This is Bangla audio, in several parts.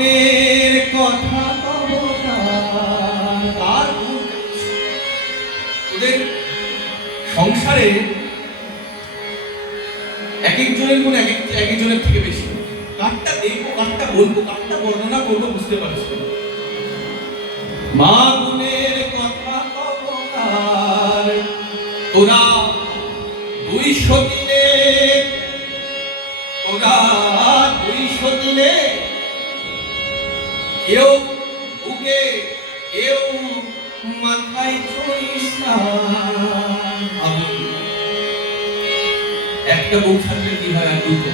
হবে কথা তার, সংসারে এক একজনের গুণ এক এক এক একজনের থেকে বেশি। কারটা দেখব কারটা বলব কারটা বর্ণনা করব বুঝতে পারছি। মা গুণের কথা তার, তোরা দুইশো বুকে একটা বউ থাকলে কি হয়? আর দুটো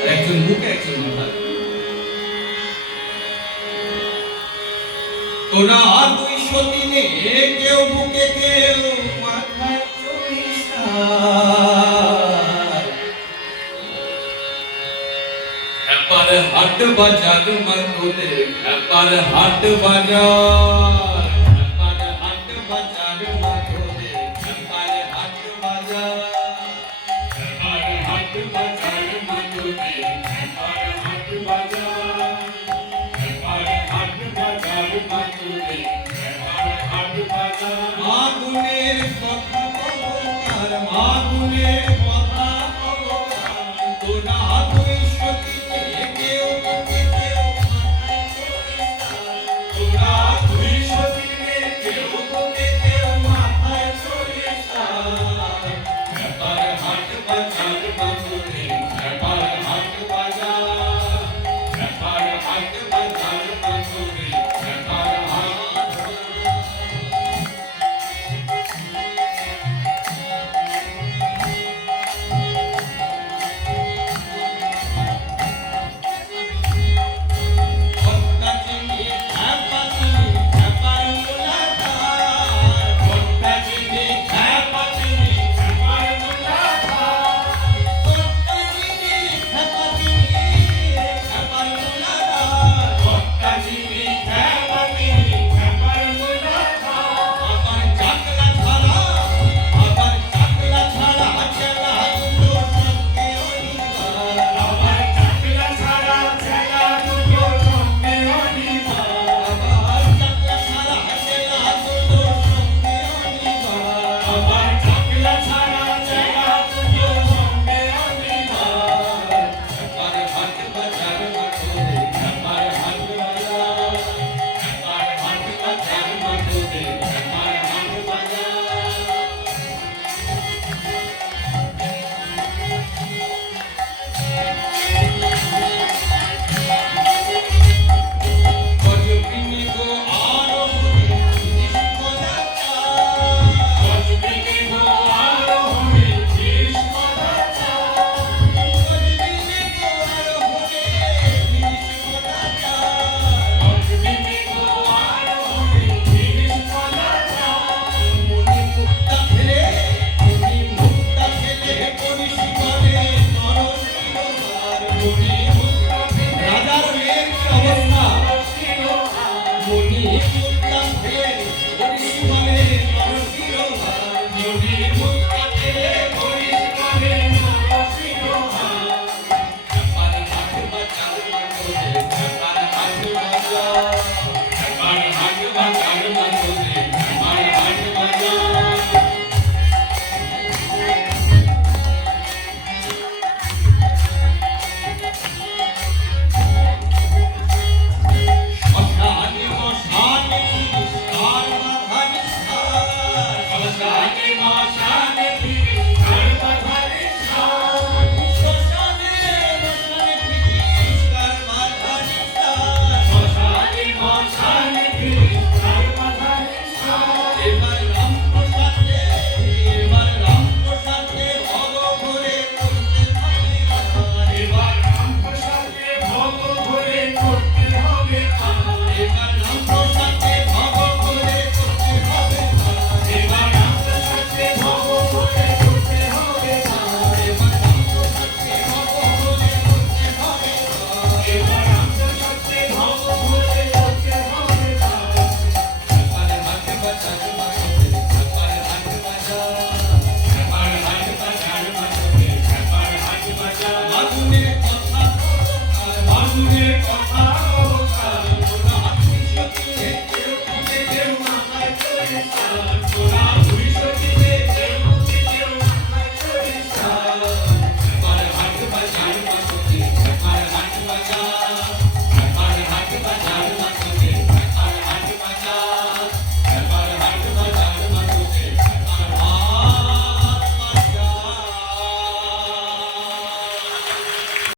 আর একজন বুকে, একজন মাথায়। তোরা দুইশো দিনে কেউ বুকে, কেউ हट बाज़ार मन हट मन बोले अपार हट Thank you.